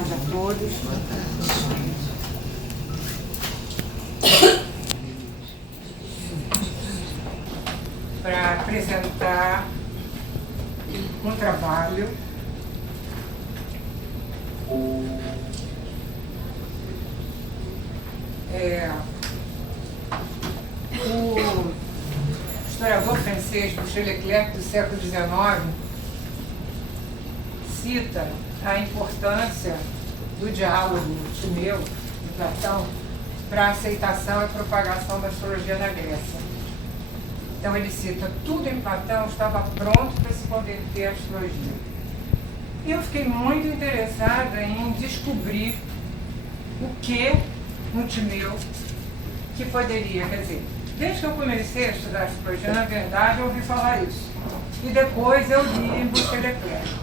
tarde a todos. Para apresentar um trabalho o historiador francês Michel Leclerc, do século XIX, cita a importância do diálogo Timeu, de Platão, para a aceitação e propagação da astrologia na Grécia. Então ele cita, tudo em Platão estava pronto para se converter à astrologia. E eu fiquei muito interessada em descobrir o que no Timeu que poderia, quer dizer, desde que eu comecei a estudar astrologia, na verdade, eu ouvi falar isso. E depois eu li em Michel Leclerc.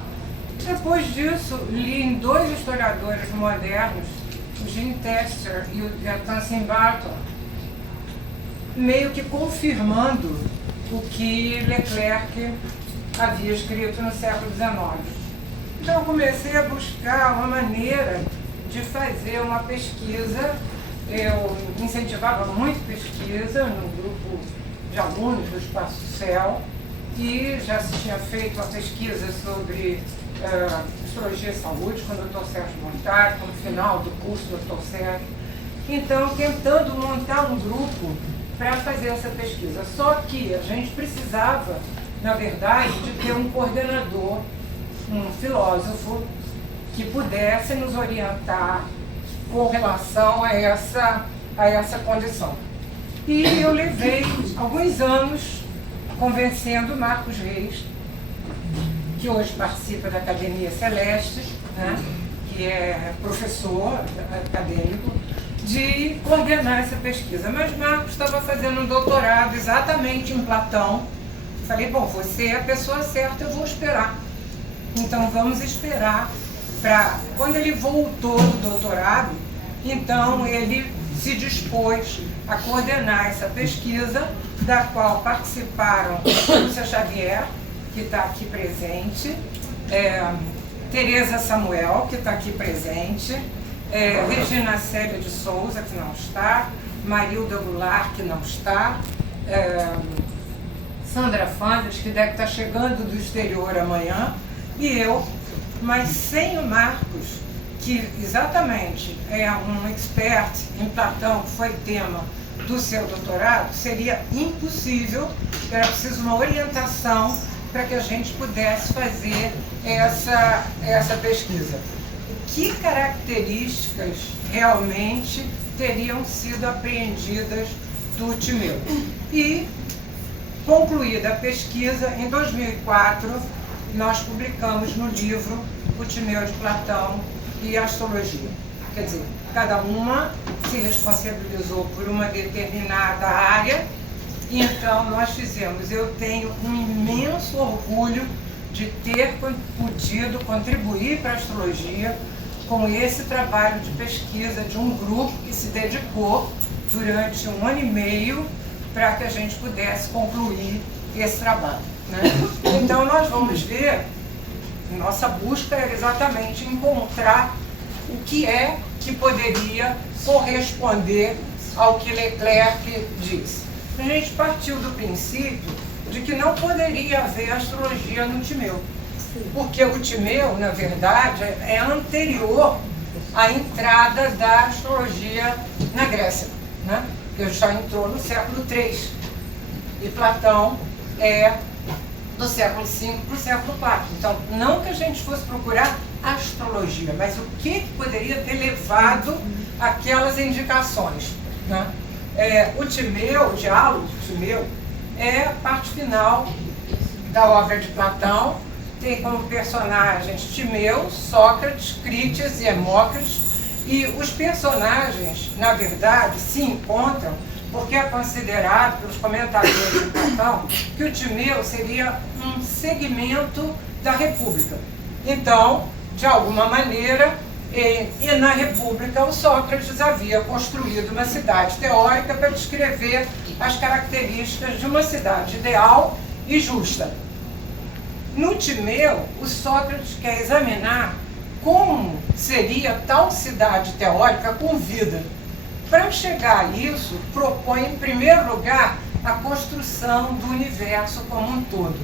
Depois disso, li em dois historiadores modernos, o Jean Tester e o Gaetan Barton, meio que confirmando o que Leclerc havia escrito no século XIX. Então eu comecei a buscar uma maneira de fazer uma pesquisa. Eu incentivava muito pesquisa no grupo de alunos do Espaço Céu e já se tinha feito uma pesquisa sobre astrologia e saúde com o Dr. Sérgio Montari, no final do curso do Dr. Sérgio. Então, tentando montar um grupo para fazer essa pesquisa. Só que a gente precisava, na verdade, de ter um coordenador, um filósofo, que pudesse nos orientar com relação a essa condição. E eu levei alguns anos convencendo Marcos Reis, que hoje participa da Academia Celeste, né, que é professor acadêmico, de coordenar essa pesquisa. Mas Marcos estava fazendo um doutorado exatamente em Platão. Falei, bom, você é a pessoa certa, eu vou esperar. Então vamos esperar para... Quando ele voltou do doutorado, então ele se dispôs a coordenar essa pesquisa, da qual participaram Lúcia Xavier, que está aqui presente, Tereza Samuel, que está aqui presente, Regina Célia de Souza, que não está, Marilda Goulart, que não está, Sandra Fandas, que deve estar chegando do exterior amanhã, e eu, mas sem o Marcos, que exatamente é um expert em Platão, que foi tema do seu doutorado, seria impossível, era preciso uma orientação para que a gente pudesse fazer essa pesquisa. Que características realmente teriam sido apreendidas do Timeu? E, concluída a pesquisa, em 2004, nós publicamos no livro O Timeu de Platão e a Astrologia. Quer dizer, cada uma se responsabilizou por uma determinada área, e então nós fizemos. Eu tenho um imenso orgulho de ter podido contribuir para a astrologia com esse trabalho de pesquisa de um grupo que se dedicou durante 1 ano e meio para que a gente pudesse concluir esse trabalho, né? Então nós vamos ver, nossa busca era exatamente encontrar o que é que poderia corresponder ao que Leclerc disse. A gente partiu do princípio de que não poderia haver astrologia no Timeu, porque o Timeu, na verdade, é anterior à entrada da astrologia na Grécia, né? Ele já entrou no século III, e Platão é do século V para o século IV. Então, não que a gente fosse procurar astrologia, mas o que poderia ter levado aquelas indicações, né? O Timeu, o diálogo Timeu, é a parte final da obra de Platão. Tem como personagens Timeu, Sócrates, Crítias e Hermócrates, e os personagens, na verdade, se encontram porque é considerado pelos comentadores de Platão que o Timeu seria um segmento da República. Então, de alguma maneira, e na República o Sócrates havia construído uma cidade teórica para descrever as características de uma cidade ideal e justa. No Timeu, o Sócrates quer examinar como seria tal cidade teórica com vida. Para chegar a isso, propõe, em primeiro lugar, a construção do universo como um todo.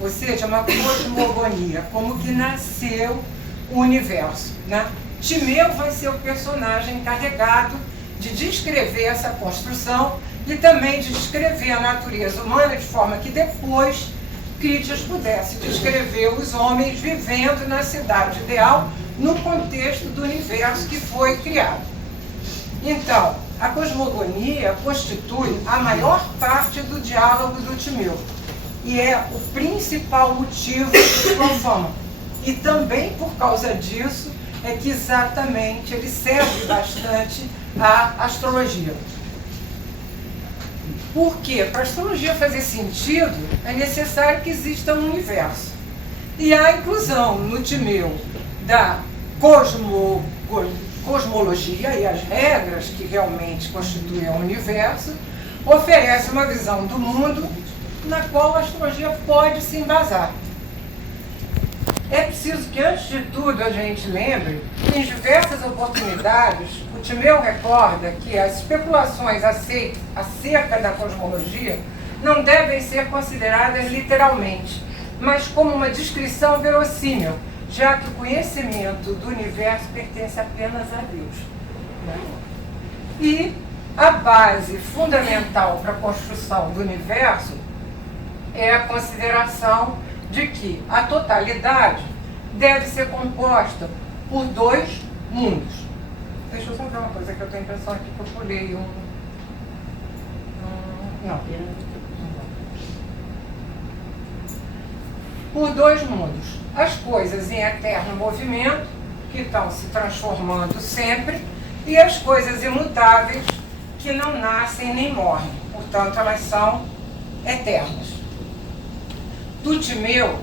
Ou seja, uma cosmogonia, como que nasceu o universo, né? Timeu vai ser o personagem encarregado de descrever essa construção e também de descrever a natureza humana de forma que depois Critias pudesse descrever os homens vivendo na cidade ideal no contexto do universo que foi criado. Então, a cosmogonia constitui a maior parte do diálogo do Timeu e é o principal motivo de sua fama. E também por causa disso é que exatamente ele serve bastante à astrologia. Porque para a astrologia fazer sentido é necessário que exista um universo. E a inclusão no Timeu da cosmologia e as regras que realmente constituem o universo oferece uma visão do mundo na qual a astrologia pode se embasar. É preciso que, antes de tudo, a gente lembre que, em diversas oportunidades, o Timeu recorda que as especulações acerca da cosmologia não devem ser consideradas literalmente, mas como uma descrição verossímil, já que o conhecimento do universo pertence apenas a Deus. E a base fundamental para a construção do universo é a consideração de que a totalidade deve ser composta por dois mundos. Deixa eu só ver uma coisa que eu tenho a impressão aqui que eu pulei não. Por dois mundos. As coisas em eterno movimento, que estão se transformando sempre, e as coisas imutáveis, que não nascem nem morrem. Portanto, elas são eternas. Do Timeu,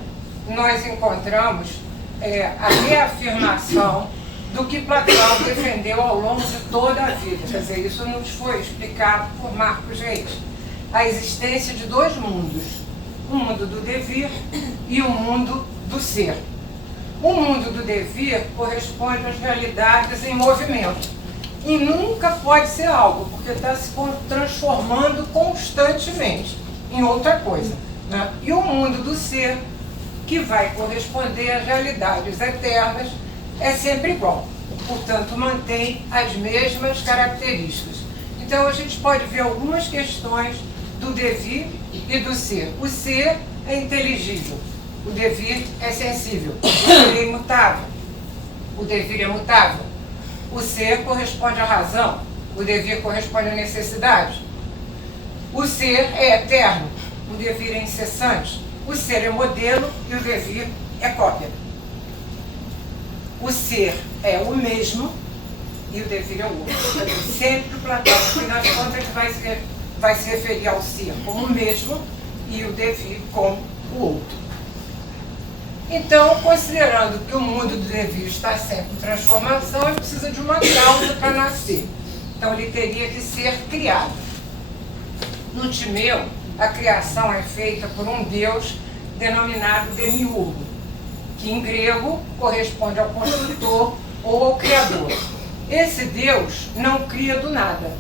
nós encontramos a reafirmação do que Platão defendeu ao longo de toda a vida. Quer dizer, isso nos foi explicado por Marcos Reis. A existência de dois mundos, o mundo do devir e o mundo do ser. O mundo do devir corresponde às realidades em movimento. E nunca pode ser algo, porque está se transformando constantemente em outra coisa. Né? E o mundo do ser, que vai corresponder às realidades eternas, é sempre igual. Portanto, mantém as mesmas características. Então, a gente pode ver algumas questões do devir e do ser. O ser é inteligível, o devir é sensível, o ser é imutável, o devir é mutável. O ser corresponde à razão, o devir corresponde à necessidade. O ser é eterno, o devir é incessante. O ser é modelo e o devir é cópia. O ser é o mesmo e o devir é o outro. Sempre o Platão, no fim das contas, vai se referir ao ser como o mesmo e o devir como o outro. Então, considerando que o mundo do devir está sempre em transformação, ele precisa de uma causa para nascer. Então, ele teria que ser criado. No Timeu, a criação é feita por um deus denominado Demiurgo, que em grego corresponde ao construtor ou ao criador. Esse deus não cria do nada.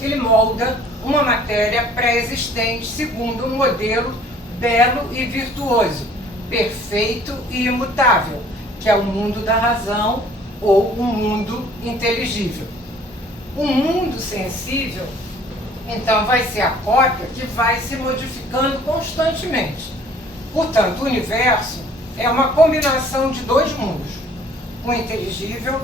Ele molda uma matéria pré-existente segundo um modelo belo e virtuoso, perfeito e imutável, que é o mundo da razão ou o mundo inteligível. O mundo sensível, então, vai ser a cópia que vai se modificando constantemente. Portanto, o universo é uma combinação de dois mundos. O inteligível,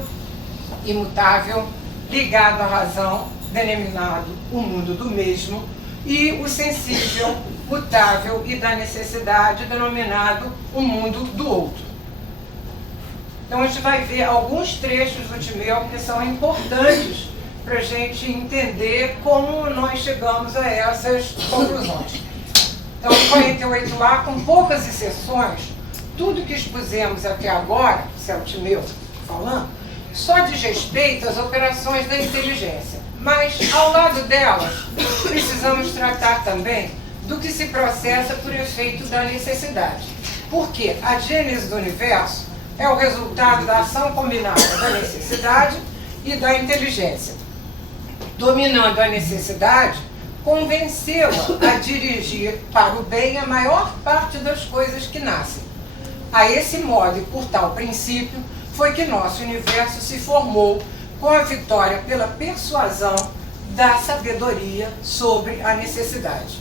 imutável, ligado à razão, denominado o mundo do mesmo, e o sensível, mutável e da necessidade, denominado o mundo do outro. Então, a gente vai ver alguns trechos do Timeu que são importantes para a gente entender como nós chegamos a essas conclusões. Então, o 48 lá, com poucas exceções, tudo que expusemos até agora, se é o Timeu falando, só diz respeito às operações da inteligência. Mas, ao lado delas, precisamos tratar também do que se processa por efeito da necessidade. Porque a gênese do universo é o resultado da ação combinada da necessidade e da inteligência. Dominando a necessidade, convenceu-a a dirigir para o bem a maior parte das coisas que nascem. A esse modo e por tal princípio foi que nosso universo se formou com a vitória pela persuasão da sabedoria sobre a necessidade.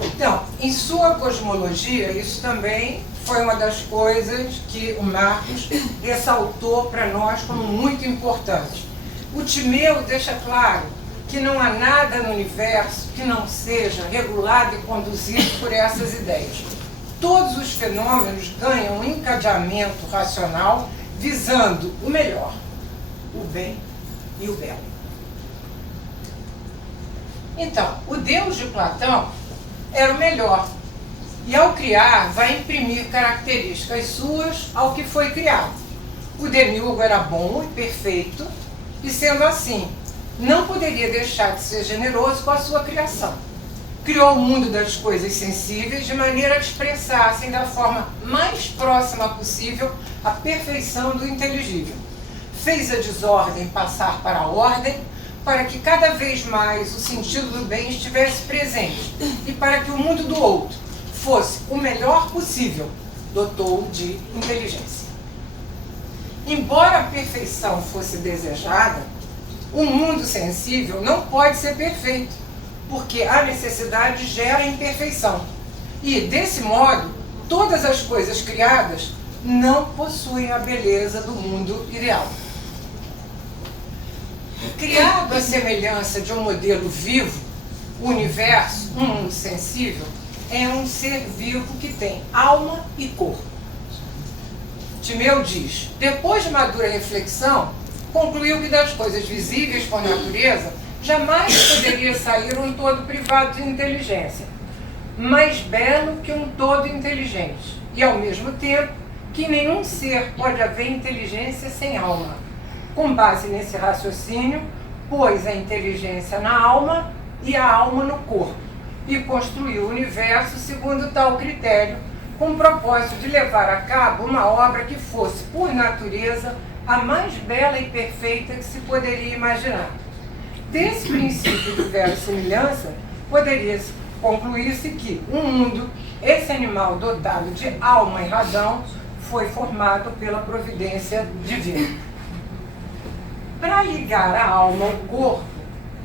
Então, em sua cosmologia, isso também foi uma das coisas que o Marcos ressaltou para nós como muito importante. O Timeu deixa claro que não há nada no universo que não seja regulado e conduzido por essas ideias. Todos os fenômenos ganham um encadeamento racional visando o melhor, o bem e o belo. Então, o Deus de Platão era o melhor, e ao criar vai imprimir características suas ao que foi criado. O demiurgo era bom e perfeito, e sendo assim, não poderia deixar de ser generoso com a sua criação. Criou o mundo das coisas sensíveis de maneira a expressassem da forma mais próxima possível a perfeição do inteligível. Fez a desordem passar para a ordem, para que cada vez mais o sentido do bem estivesse presente e para que o mundo do outro fosse o melhor possível, dotou-o de inteligência. Embora a perfeição fosse desejada, o mundo sensível não pode ser perfeito, porque a necessidade gera imperfeição. E, desse modo, todas as coisas criadas não possuem a beleza do mundo ideal. Criado à semelhança de um modelo vivo, o universo, um mundo sensível, é um ser vivo que tem alma e corpo. Timeu diz, depois de madura reflexão, concluiu que das coisas visíveis por natureza, jamais poderia sair um todo privado de inteligência, mais belo que um todo inteligente, e ao mesmo tempo que nenhum ser pode haver inteligência sem alma. Com base nesse raciocínio, pôs a inteligência na alma e a alma no corpo, e construiu o universo segundo tal critério, com o propósito de levar a cabo uma obra que fosse, por natureza, a mais bela e perfeita que se poderia imaginar. Desse princípio de verossimilhança, poderia concluir-se que um mundo, esse animal dotado de alma e razão, foi formado pela providência divina. Para ligar a alma ao corpo,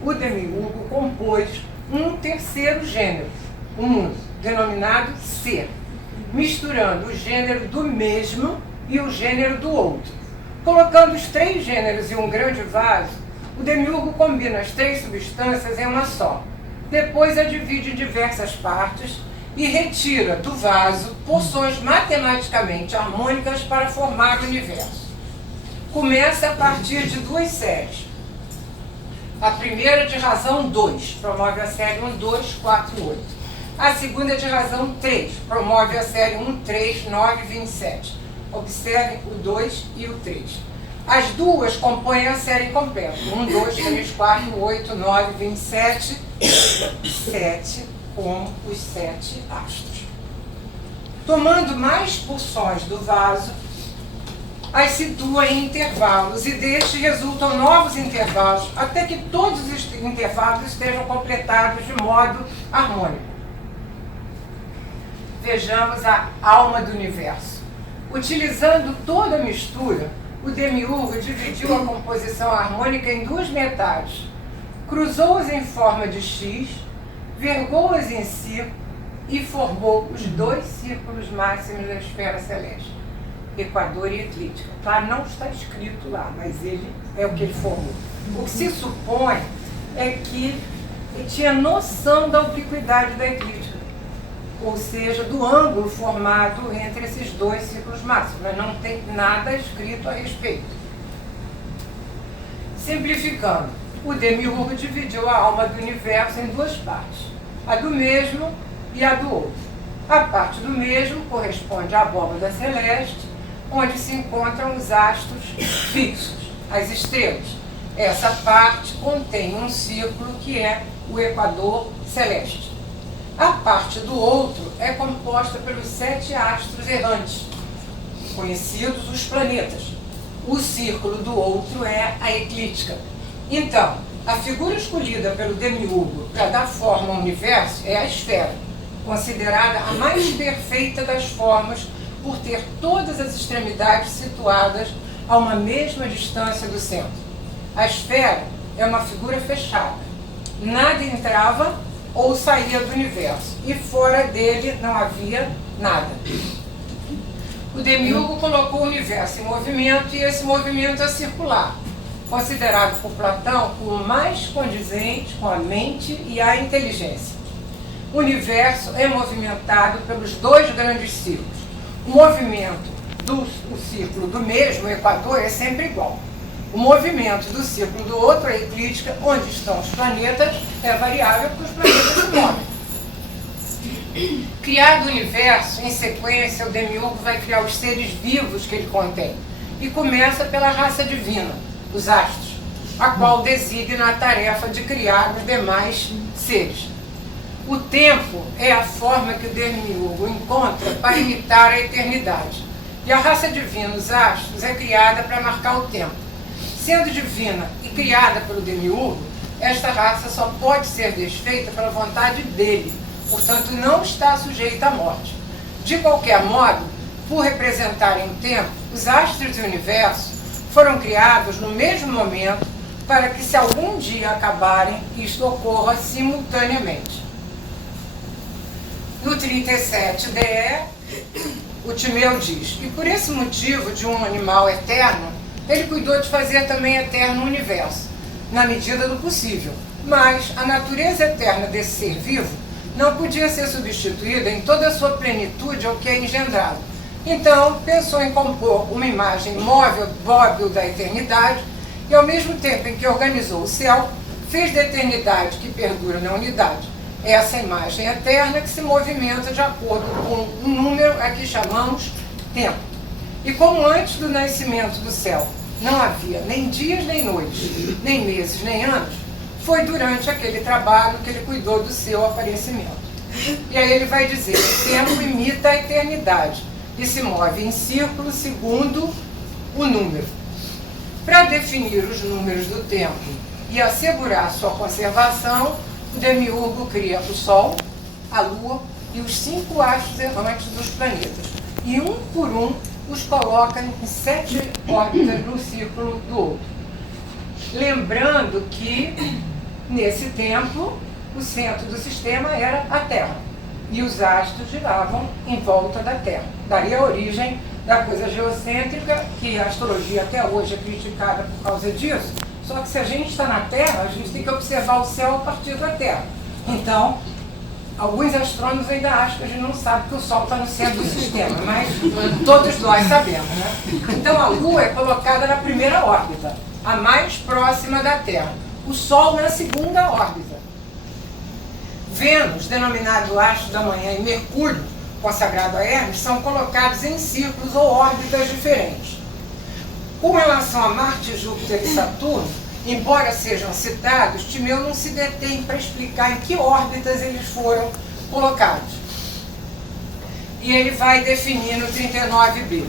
o demiurgo compôs um terceiro gênero, o mundo, denominado ser, misturando o gênero do mesmo e o gênero do outro. Colocando os três gêneros em um grande vaso, o demiurgo combina as três substâncias em uma só. Depois a divide em diversas partes e retira do vaso porções matematicamente harmônicas para formar o universo. Começa a partir de duas séries. A primeira de razão 2, promove a série 1, 2, 4, 8. A segunda de razão 3, promove a série 1, 3, 9, 27. Observem o 2 e o 3. As duas compõem a série completa. 1, 2, 3, 4, 8, 9, 27, 7, com os 7 astros. Tomando mais porções do vaso, as situa em intervalos e destes resultam novos intervalos, até que todos os intervalos estejam completados de modo harmônico. Vejamos a alma do universo. Utilizando toda a mistura, o demiurgo dividiu a composição harmônica em duas metades, cruzou-as em forma de X, vergou-as em si e formou os dois círculos máximos da esfera celeste, Equador e Eclíptica. Claro, não está escrito lá, mas ele é o que ele formou. O que se supõe é que ele tinha noção da obliquidade da eclíptica, ou seja, do ângulo formado entre esses dois círculos máximos, mas não tem nada escrito a respeito. Simplificando, o demiurgo dividiu a alma do universo em duas partes, a do mesmo e a do outro. A parte do mesmo corresponde à abóbada celeste, onde se encontram os astros fixos, as estrelas. Essa parte contém um círculo que é o Equador celeste. A parte do outro é composta pelos 7 astros errantes, conhecidos os planetas. O círculo do outro é a eclíptica. Então, a figura escolhida pelo Demiurgo para dar forma ao universo é a esfera, considerada a mais perfeita das formas por ter todas as extremidades situadas a uma mesma distância do centro. A esfera é uma figura fechada. Nada entrava ou saía do universo, e fora dele não havia nada. O Demiurgo colocou o universo em movimento, e esse movimento é circular, considerado por Platão como o mais condizente com a mente e a inteligência. O universo é movimentado pelos dois grandes círculos. O movimento do círculo do mesmo equador é sempre igual. O movimento do círculo do outro, a eclíptica, onde estão os planetas, é variável porque os planetas se movem. Criado o universo, em sequência, o Demiurgo vai criar os seres vivos que ele contém. E começa pela raça divina, os astros, a qual designa a tarefa de criar os demais seres. O tempo é a forma que o Demiurgo encontra para imitar a eternidade. E a raça divina, os astros, é criada para marcar o tempo. Sendo divina e criada pelo Demiurgo, esta raça só pode ser desfeita pela vontade dele, portanto não está sujeita à morte. De qualquer modo, por representarem o tempo, os astros e o universo foram criados no mesmo momento para que, se algum dia acabarem, isto ocorra simultaneamente. No 37 DE, o Timeu diz: e por esse motivo de um animal eterno, ele cuidou de fazer também eterno o universo, na medida do possível. Mas a natureza eterna desse ser vivo não podia ser substituída em toda a sua plenitude ao que é engendrado. Então, pensou em compor uma imagem móvel da eternidade, e ao mesmo tempo em que organizou o céu, fez da eternidade que perdura na unidade essa imagem eterna que se movimenta de acordo com um número a que chamamos tempo. E como antes do nascimento do céu não havia nem dias nem noites, nem meses nem anos, foi durante aquele trabalho que ele cuidou do seu aparecimento. E aí ele vai dizer que o tempo imita a eternidade e se move em círculo segundo o número. Para definir os números do tempo e assegurar sua conservação, o Demiurgo cria o Sol, a Lua e os 5 astros errantes dos planetas, e um por um os coloca em 7 órbitas no círculo do outro. Lembrando que, nesse tempo, o centro do sistema era a Terra, e os astros giravam em volta da Terra. Daria origem da coisa geocêntrica, que a astrologia até hoje é criticada por causa disso. Só que se a gente está na Terra, a gente tem que observar o céu a partir da Terra. Então, alguns astrônomos ainda acham que a gente não sabe que o Sol está no centro do sistema, mas todos nós sabemos, né? Então a Lua é colocada na primeira órbita, a mais próxima da Terra. O Sol na segunda órbita. Vênus, denominado astro da manhã, e Mercúrio, consagrado a Hermes, são colocados em círculos ou órbitas diferentes. Com relação a Marte, Júpiter e Saturno, embora sejam citados, Timeu não se detém para explicar em que órbitas eles foram colocados. E ele vai definir no 39b.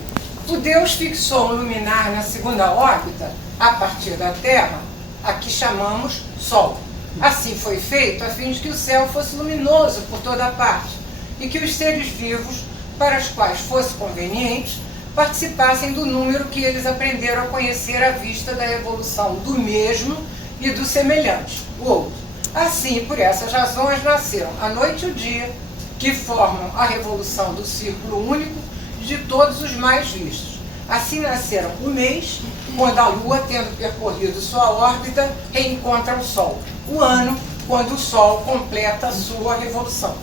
O Deus fixou um luminar na segunda órbita, a partir da Terra, a que chamamos Sol. Assim foi feito a fim de que o céu fosse luminoso por toda parte e que os seres vivos, para os quais fosse conveniente, participassem do número que eles aprenderam a conhecer à vista da evolução do mesmo e do semelhante, o outro. Assim, por essas razões, nasceram a noite e o dia, que formam a revolução do círculo único de todos os mais vistos. Assim nasceram o mês, quando a Lua, tendo percorrido sua órbita, reencontra o Sol. O ano, quando o Sol completa a sua revolução.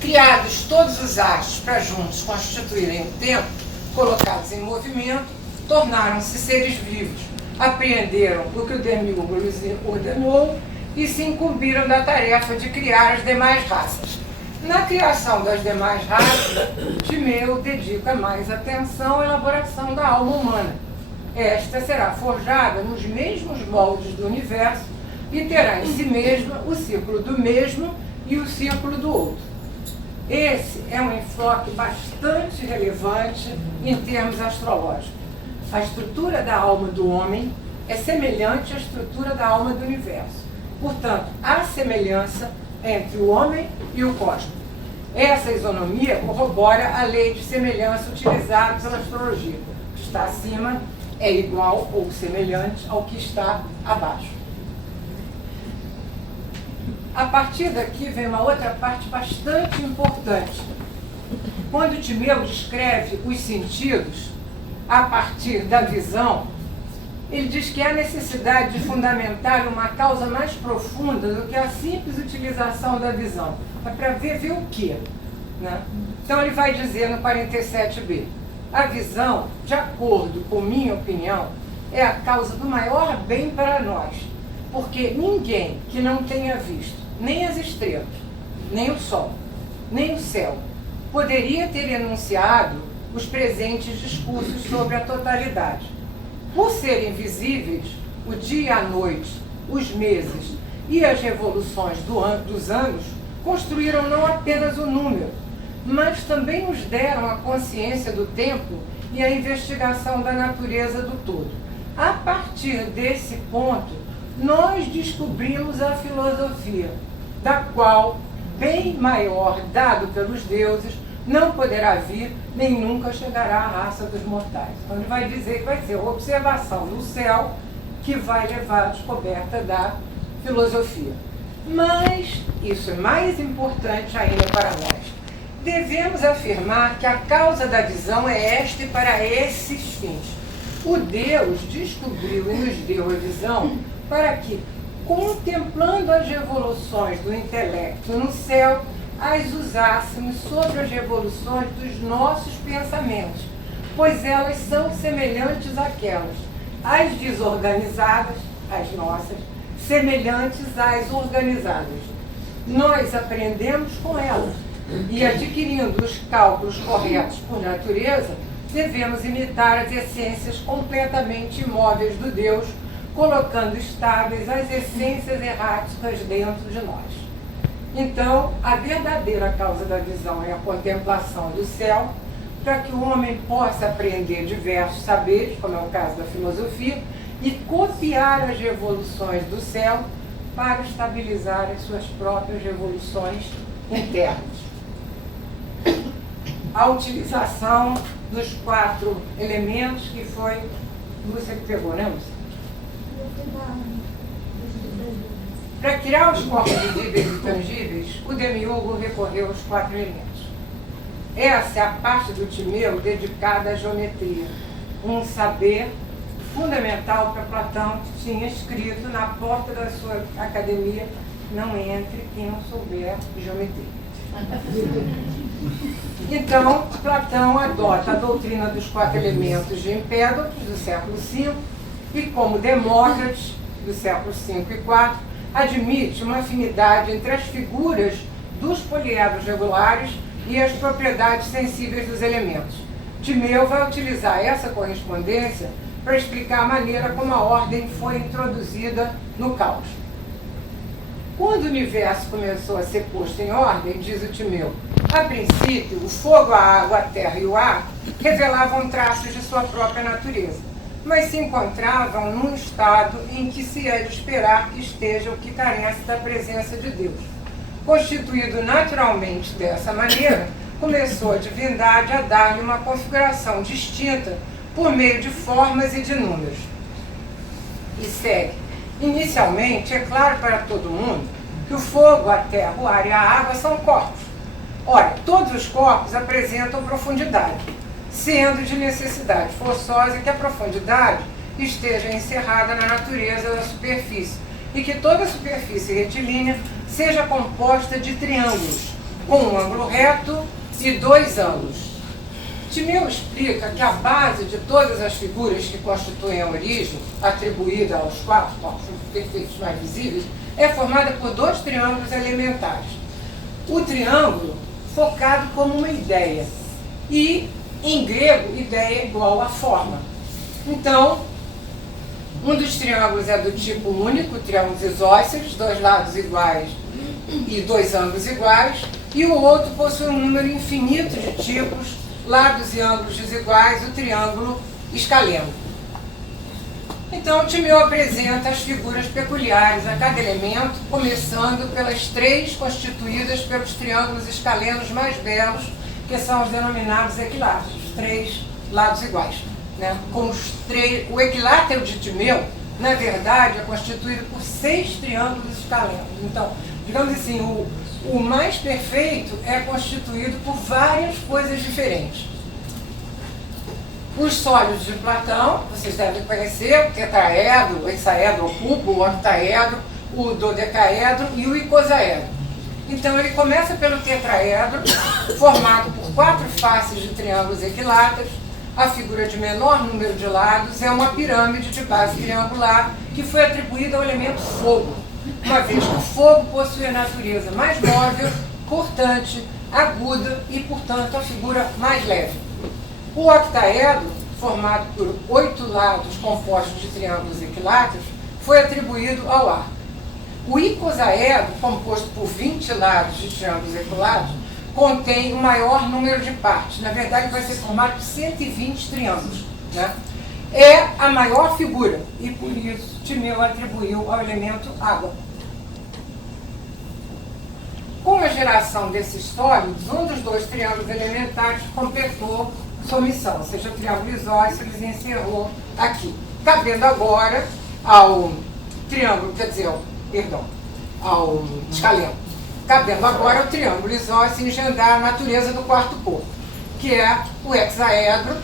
Criados todos os astros para juntos constituírem o tempo, colocados em movimento, tornaram-se seres vivos, apreenderam o que o Demiurgo lhes ordenou e se incumbiram da tarefa de criar as demais raças. Na criação das demais raças, Timeu dedica mais atenção à elaboração da alma humana. Esta será forjada nos mesmos moldes do universo e terá em si mesma o círculo do mesmo e o círculo do outro. Esse é um enfoque bastante relevante em termos astrológicos. A estrutura da alma do homem é semelhante à estrutura da alma do universo. Portanto, há semelhança entre o homem e o cosmos. Essa isonomia corrobora a lei de semelhança utilizada pela astrologia. O que está acima é igual ou semelhante ao que está abaixo. A partir daqui vem uma outra parte bastante importante. Quando Timeu descreve os sentidos a partir da visão, ele diz que há necessidade de fundamentar uma causa mais profunda do que a simples utilização da visão. É para ver o quê? Né? Então ele vai dizer no 47b, a visão, de acordo com minha opinião, é a causa do maior bem para nós, porque ninguém que não tenha visto nem as estrelas, nem o sol, nem o céu, poderia ter enunciado os presentes discursos sobre a totalidade. Por serem visíveis, o dia e a noite, os meses e as revoluções dos anos construíram não apenas o número, mas também nos deram a consciência do tempo e a investigação da natureza do todo. A partir desse ponto, nós descobrimos a filosofia, da qual bem maior dado pelos deuses não poderá vir, nem nunca chegará à raça dos mortais. Então ele vai dizer que vai ser a observação do céu que vai levar à descoberta da filosofia. Mas isso é mais importante ainda para nós. Devemos afirmar que a causa da visão é esta e para esses fins. O Deus descobriu e nos deu a visão para que, contemplando as revoluções do intelecto no céu, as usássemos sobre as revoluções dos nossos pensamentos, pois elas são semelhantes àquelas, as desorganizadas, as nossas, semelhantes às organizadas. Nós aprendemos com elas e, adquirindo os cálculos corretos por natureza, devemos imitar as essências completamente imóveis do Deus, colocando estáveis as essências erráticas dentro de nós. Então, a verdadeira causa da visão é a contemplação do céu, para que o homem possa aprender diversos saberes, como é o caso da filosofia, e copiar as revoluções do céu para estabilizar as suas próprias revoluções internas. A utilização dos 4 elementos que foi Lúcia que pegou, né, Lúcia? Para criar os corpos visíveis e tangíveis, o demiurgo recorreu aos 4 elementos. Essa é a parte do Timeu dedicada à geometria, um saber fundamental para Platão, que tinha escrito na porta da sua academia: não entre quem não souber geometria. Então, Platão adota a doutrina dos 4 elementos de Empédocles, do século V, e como Demócritos, do século V e IV, admite uma afinidade entre as figuras dos poliedros regulares e as propriedades sensíveis dos elementos. Timeu vai utilizar essa correspondência para explicar a maneira como a ordem foi introduzida no caos. Quando o universo começou a ser posto em ordem, diz o Timeu, a princípio, o fogo, a água, a terra e o ar revelavam traços de sua própria natureza, mas se encontravam num estado em que se é de esperar que esteja o que carece da presença de Deus. Constituído naturalmente dessa maneira, começou a divindade a dar-lhe uma configuração distinta por meio de formas e de números. E segue. Inicialmente, é claro para todo mundo que o fogo, a terra, o ar e a água são corpos. Ora, todos os corpos apresentam profundidade, sendo de necessidade forçosa que a profundidade esteja encerrada na natureza da superfície e que toda a superfície retilínea seja composta de triângulos, com um ângulo reto e 2 ângulos. Timeu explica que a base de todas as figuras que constituem a origem, atribuída aos 4 corpos perfeitos mais visíveis, é formada por 2 triângulos elementares. O triângulo focado como uma ideia, e em grego, ideia é igual a forma. Então, um dos triângulos é do tipo único, triângulos isósceles, 2 lados iguais e 2 ângulos iguais, e o outro possui um número infinito de tipos, lados e ângulos desiguais, o triângulo escaleno. Então, Timeu apresenta as figuras peculiares a cada elemento, começando pelas três constituídas pelos triângulos escalenos mais belos, que são os denominados equiláteros, três lados iguais. Né? O equilátero de Timeu, na verdade, é constituído por 6 triângulos escalenos. Então, digamos assim, o mais perfeito é constituído por várias coisas diferentes. Os sólidos de Platão, vocês devem conhecer, o tetraedro, o hexaedro, o cubo, o octaedro, o dodecaedro e o icosaedro. Então ele começa pelo tetraedro, formado por 4 faces de triângulos equiláteros. A figura de menor número de lados é uma pirâmide de base triangular que foi atribuída ao elemento fogo, uma vez que o fogo possui a natureza mais móvel, cortante, aguda e, portanto, a figura mais leve. O octaedro, formado por 8 lados compostos de triângulos equiláteros, foi atribuído ao ar. O icosaedro, composto por 20 lados de triângulos equiláteros, contém o maior número de partes. Na verdade, vai ser formado por 120 triângulos. Né? É a maior figura, e por isso Timeu atribuiu ao elemento água. Com a geração desses sólidos, um dos 2 triângulos elementares completou sua missão, ou seja, o triângulo isósceles encerrou aqui, cabendo agora ao triângulo, ao escaleno, cabendo agora ao triângulo isósceles engendrar a natureza do quarto corpo, que é o hexaedro,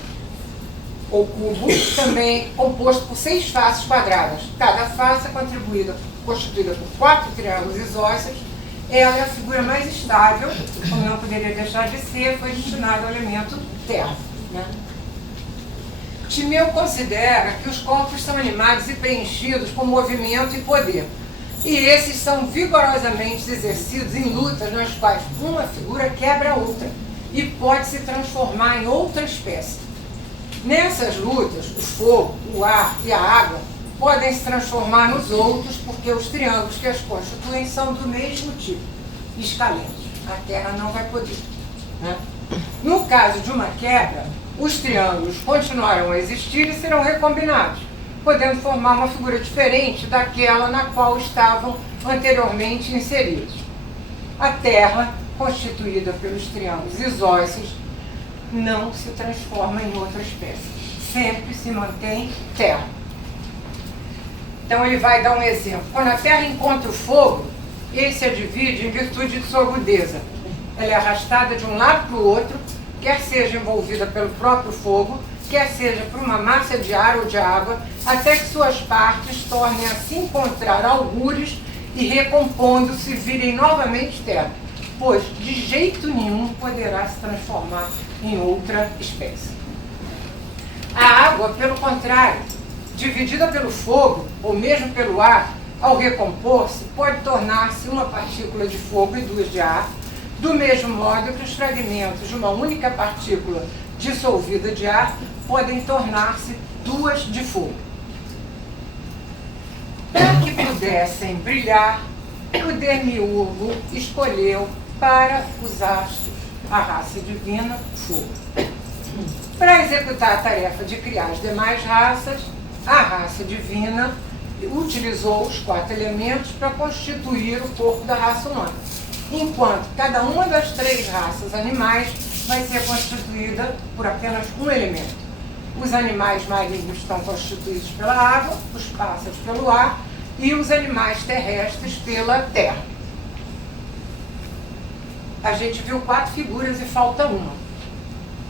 ou cubo, também composto por 6 faces quadradas. Cada face é constituída por 4 triângulos isósceles. Ela é a figura mais estável, como não poderia deixar de ser, foi destinada ao elemento terra. Né? Timeu considera que os corpos são animados e preenchidos com movimento e poder. E esses são vigorosamente exercidos em lutas nas quais uma figura quebra a outra e pode se transformar em outra espécie. Nessas lutas, o fogo, o ar e a água podem se transformar nos outros porque os triângulos que as constituem são do mesmo tipo, escalenos. A Terra não vai poder. Né? No caso de uma quebra, os triângulos continuarão a existir e serão recombinados, podendo formar uma figura diferente daquela na qual estavam anteriormente inseridos. A Terra, constituída pelos triângulos isósceles, não se transforma em outra espécie. Sempre se mantém terra. Então ele vai dar um exemplo. Quando a Terra encontra o fogo, ele se divide em virtude de sua agudeza. Ela é arrastada de um lado para o outro, quer seja envolvida pelo próprio fogo, quer seja por uma massa de ar ou de água, até que suas partes tornem a se encontrar algures e, recompondo-se, virem novamente terra, pois de jeito nenhum poderá se transformar em outra espécie. A água, pelo contrário, dividida pelo fogo, ou mesmo pelo ar, ao recompor-se, pode tornar-se uma partícula de fogo e 2 de ar, do mesmo modo que os fragmentos de uma única partícula dissolvida de ar podem tornar-se 2 de fogo. Para que pudessem brilhar, o Demiurgo escolheu para os astros a raça divina, fogo. Para executar a tarefa de criar as demais raças, a raça divina utilizou os 4 elementos para constituir o corpo da raça humana, enquanto cada uma das 3 raças animais vai ser constituída por apenas um elemento. Os animais marinhos estão constituídos pela água, os pássaros pelo ar e os animais terrestres pela terra. A gente viu 4 figuras e falta uma.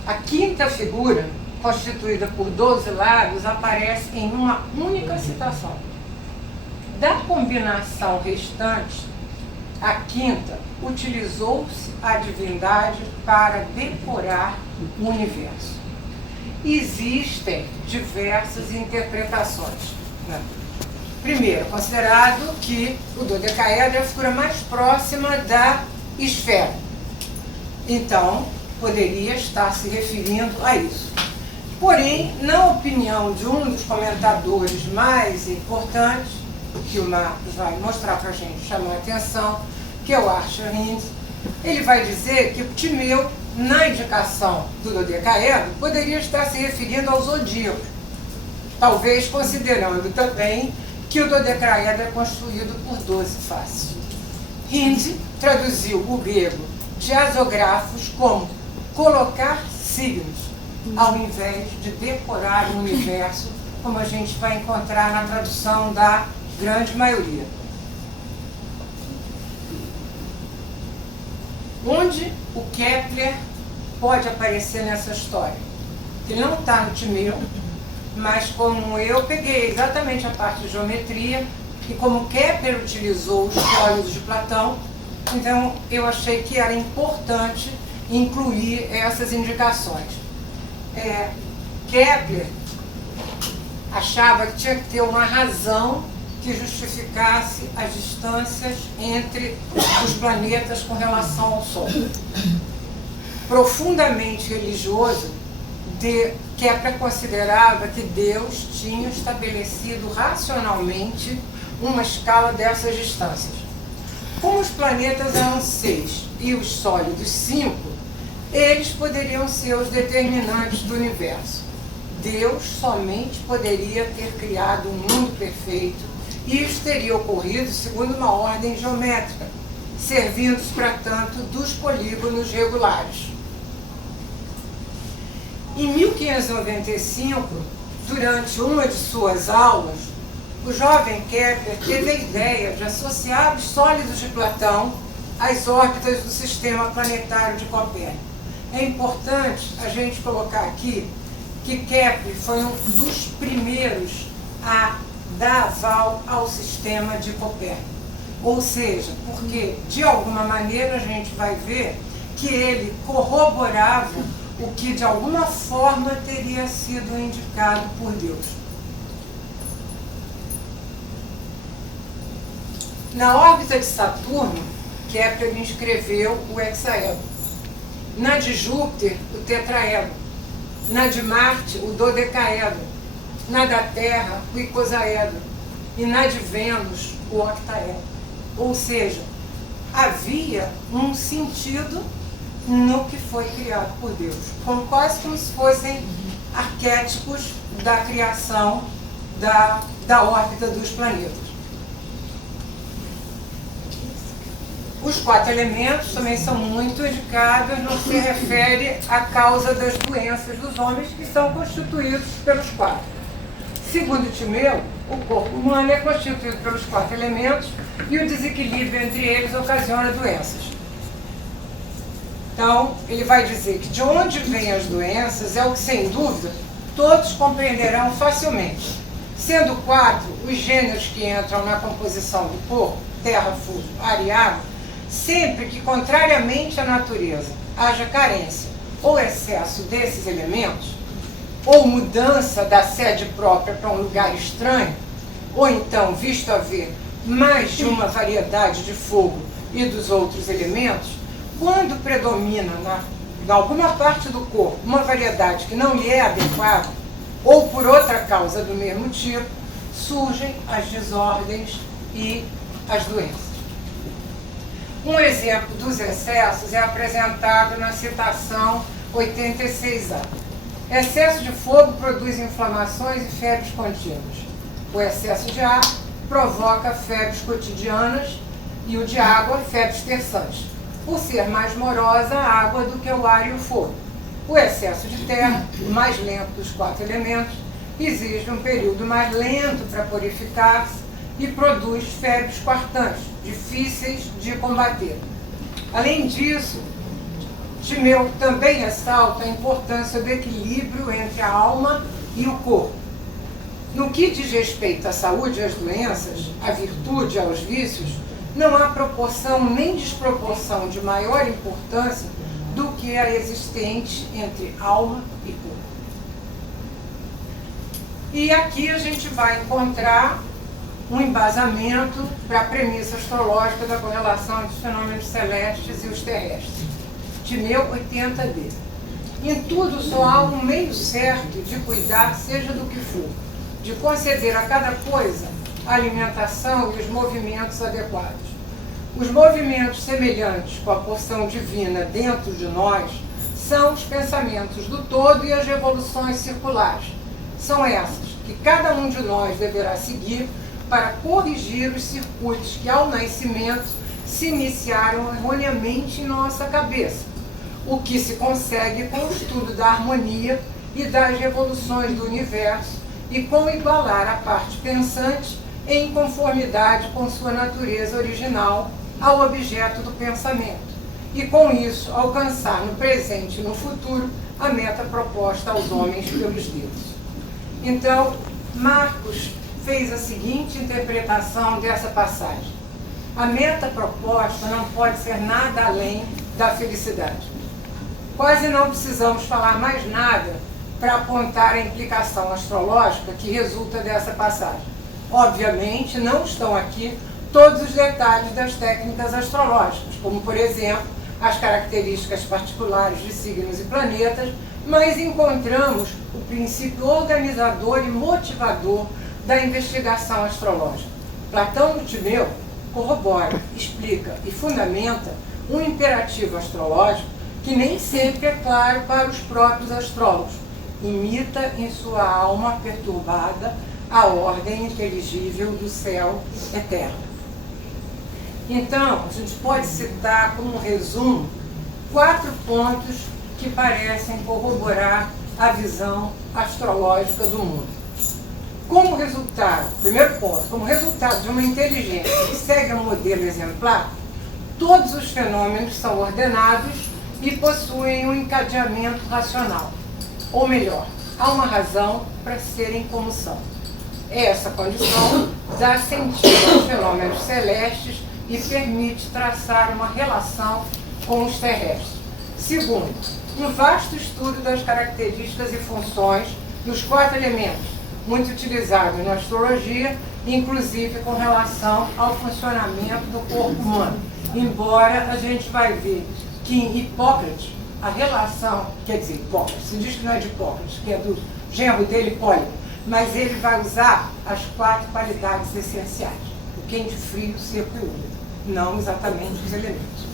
A 5ª figura, constituída por 12 lados, aparece em uma única citação. Da combinação restante, a 5ª utilizou-se a divindade para decorar o universo. Existem diversas interpretações. Né? Primeiro, considerado que o dodecaedro é a figura mais próxima da esfera. Então, poderia estar se referindo a isso. Porém, na opinião de um dos comentadores mais importantes, que o Marcos vai mostrar para a gente, chamou a atenção, que é o Archer Hinds, Ele vai dizer que Timeu, na indicação do dodecaedro, poderia estar se referindo ao zodíaco, talvez considerando também que o dodecaedro é construído por 12 faces. Hind traduziu o grego diazógrafos como colocar signos, ao invés de decorar o universo, como a gente vai encontrar na tradução da grande maioria. Onde o Kepler pode aparecer nessa história? Ele não está no Timeu, mas como eu peguei exatamente a parte de geometria, e como Kepler utilizou os sólidos de Platão, então eu achei que era importante incluir essas indicações. Kepler achava que tinha que ter uma razão que justificasse as distâncias entre os planetas com relação ao Sol. Profundamente religioso, Kepler considerava que Deus tinha estabelecido racionalmente uma escala dessas distâncias. Como os planetas eram 6 e os sólidos 5, eles poderiam ser os determinantes do universo. Deus somente poderia ter criado um mundo perfeito e isso teria ocorrido segundo uma ordem geométrica, servindo-se, portanto, dos polígonos regulares. Em 1595, durante uma de suas aulas, o jovem Kepler teve a ideia de associar os sólidos de Platão às órbitas do sistema planetário de Copérnico. É importante a gente colocar aqui que Kepler foi um dos primeiros a dar aval ao sistema de Copérnico. Ou seja, porque de alguma maneira a gente vai ver que ele corroborava o que de alguma forma teria sido indicado por Deus. Na órbita de Saturno, Kepler inscreveu o hexaedro. Na de Júpiter, o tetraedro. Na de Marte, o dodecaedro. Na da Terra, o icosaedro. E na de Vênus, o octaedro. Ou seja, havia um sentido no que foi criado por Deus, quase como se fossem arquétipos da criação da órbita dos planetas. Os 4 elementos também são muito indicados no que se refere à causa das doenças dos homens, que são constituídos pelos 4. Segundo Timeu, o corpo humano é constituído pelos 4 elementos e o desequilíbrio entre eles ocasiona doenças. Então, ele vai dizer que de onde vêm as doenças é o que, sem dúvida, todos compreenderão facilmente. Sendo 4 os gêneros que entram na composição do corpo, terra, fogo, ar e água, sempre que, contrariamente à natureza, haja carência ou excesso desses elementos, ou mudança da sede própria para um lugar estranho, ou então, visto haver mais de uma variedade de fogo e dos outros elementos, quando predomina em alguma parte do corpo uma variedade que não lhe é adequada, ou por outra causa do mesmo tipo, surgem as desordens e as doenças. Um exemplo dos excessos é apresentado na citação 86A. Excesso de fogo produz inflamações e febres contínuas. O excesso de ar provoca febres cotidianas e o de água, febres terçantes, por ser mais morosa a água do que o ar e o fogo. O excesso de terra, o mais lento dos 4 elementos, exige um período mais lento para purificar-se e produz febres quartantes, difíceis de combater. Além disso, Timeu também ressalta a importância do equilíbrio entre a alma e o corpo. No que diz respeito à saúde e às doenças, à virtude e aos vícios, não há proporção nem desproporção de maior importância do que a existente entre alma e corpo. E aqui a gente vai encontrar um embasamento para a premissa astrológica da correlação entre os fenômenos celestes e os terrestres. Timeu 80b. Em tudo só há um meio certo de cuidar, seja do que for, de conceder a cada coisa a alimentação e os movimentos adequados. Os movimentos semelhantes com a porção divina dentro de nós são os pensamentos do todo e as revoluções circulares. São essas que cada um de nós deverá seguir para corrigir os circuitos que, ao nascimento, se iniciaram erroneamente em nossa cabeça, o que se consegue com o estudo da harmonia e das revoluções do universo e com igualar a parte pensante em conformidade com sua natureza original ao objeto do pensamento, e com isso alcançar no presente e no futuro a meta proposta aos homens pelos deuses. Então, Marcos fez a seguinte interpretação dessa passagem: a meta proposta não pode ser nada além da felicidade. Quase não precisamos falar mais nada para apontar a implicação astrológica que resulta dessa passagem. Obviamente, não estão aqui todos os detalhes das técnicas astrológicas, como, por exemplo, as características particulares de signos e planetas, mas encontramos o princípio organizador e motivador da investigação astrológica. Platão do Timeu corrobora, explica e fundamenta um imperativo astrológico que nem sempre é claro para os próprios astrólogos. Imita em sua alma perturbada a ordem inteligível do céu eterno. Então, a gente pode citar como resumo 4 pontos que parecem corroborar a visão astrológica do mundo. Como resultado, primeiro ponto, como resultado de uma inteligência que segue um modelo exemplar, todos os fenômenos são ordenados e possuem um encadeamento racional. Ou melhor, há uma razão para serem como são. Essa condição dá sentido aos fenômenos celestes e permite traçar uma relação com os terrestres. Segundo, um vasto estudo das características e funções dos 4 elementos, muito utilizado na astrologia, inclusive com relação ao funcionamento do corpo humano. Embora a gente vai ver que em Hipócrates, a relação, quer dizer, Hipócrates, se diz que não é de Hipócrates, que é do genro dele, Pólibo, mas ele vai usar as 4 qualidades essenciais: o quente, frio, seco e úmido, não exatamente os elementos.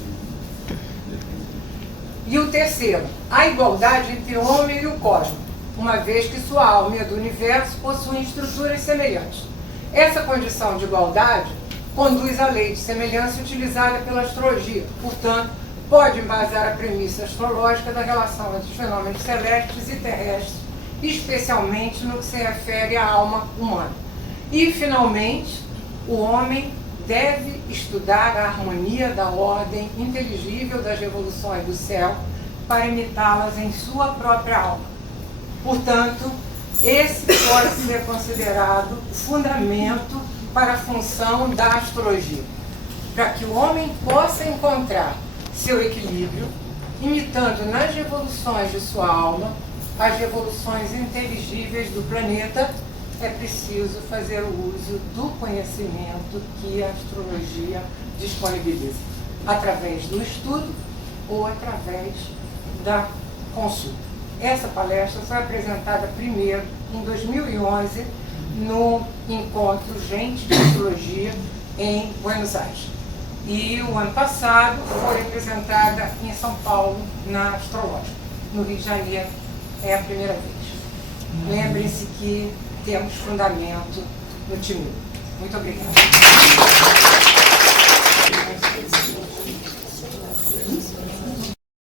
E o terceiro, a igualdade entre o homem e o cosmos, uma vez que sua alma e a do universo possuem estruturas semelhantes. Essa condição de igualdade conduz à lei de semelhança utilizada pela astrologia, portanto, pode embasar a premissa astrológica da relação entre os fenômenos celestes e terrestres, especialmente no que se refere à alma humana. E, finalmente, o homem deve estudar a harmonia da ordem inteligível das revoluções do céu para imitá-las em sua própria alma. Portanto, esse pode ser considerado o fundamento para a função da astrologia, para que o homem possa encontrar seu equilíbrio, imitando nas revoluções de sua alma as revoluções inteligíveis do planeta. É preciso fazer o uso do conhecimento que a astrologia disponibiliza, através do estudo ou através da consulta. Essa palestra foi apresentada primeiro em 2011 no encontro Gente de Astrologia em Buenos Aires. E o ano passado foi apresentada em São Paulo, na Astrológica. No Rio de Janeiro é a primeira vez. Lembrem-se que temos fundamento no Timeu. Muito obrigada.